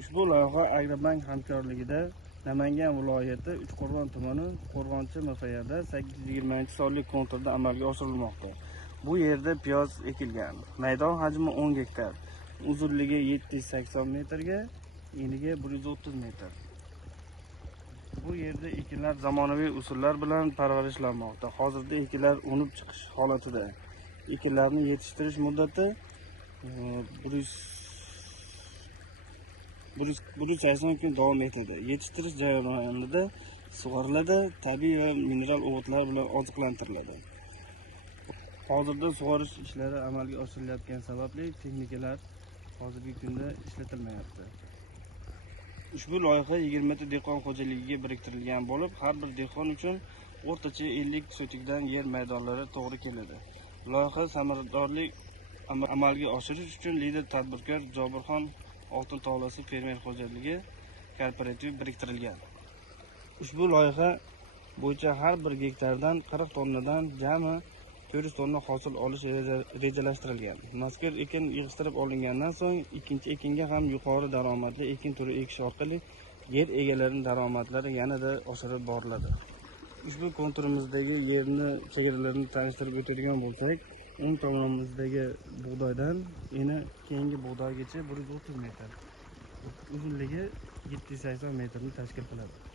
Ushbu loyiha Agrobank hamkorligida Namangan viloyati Uchqo'rg'on tumani Qo'rg'onchi MFYda 820-sonli konturda amalga oshirilmoqda. Bu yerda piyoz ekilgan. Maydon hajmi 10 gektar. Uzunligi 780 metrga, eniga 130 metr. Bu yerda ekinlar zamonaviy usullar bilan parvarishlanmoqda. Hozirda ekinlar unib chiqish holatida. Ekinlarni yetishtirish muddati 180 kun davom etadi. Yetishtirish jarayonida sug'oriladi, tabiiy va mineral o'g'itlar bilan oziqlantiriladi. Hozirda sug'orish ishlari amalga oshirilayotgani sababli texnikalar hozirgi kunda ishlatilmayapti. Ushbu loyiha 20 ta dehqon xo'jaligiga biriktirilgan bo'lib, har bir dehqon uchun o'rtacha 50 sotikdan yer maydonlari to'g'ri keladi. Loyiha samaradorlik amalga oshirish uchun lider tadbirkor Jobirxon Oltin tolasi fermer xo'jaligi kooperativ biriktirilgan. Ushbu loyiha bo'yicha har bir gektardan 40 tonnadan jami 400 tonna hosil olish rejalashtirilgan. Mazkur ekin yig'ishtirib olingandan so'ng ikkinchi ekinga ham yuqori daromadli ekin turi ekish orqali yer egalarining daromadlari yanada oshirib boriladi. Ushbu konturimizdagi yerni chegaralarini tanishtirib o'tadigan bo'lsak, o'ng tomonimizdagi bug'doydan eni keyingi bug'doygacha 130 metr, uzunligi 780 metrni tashkil qiladi.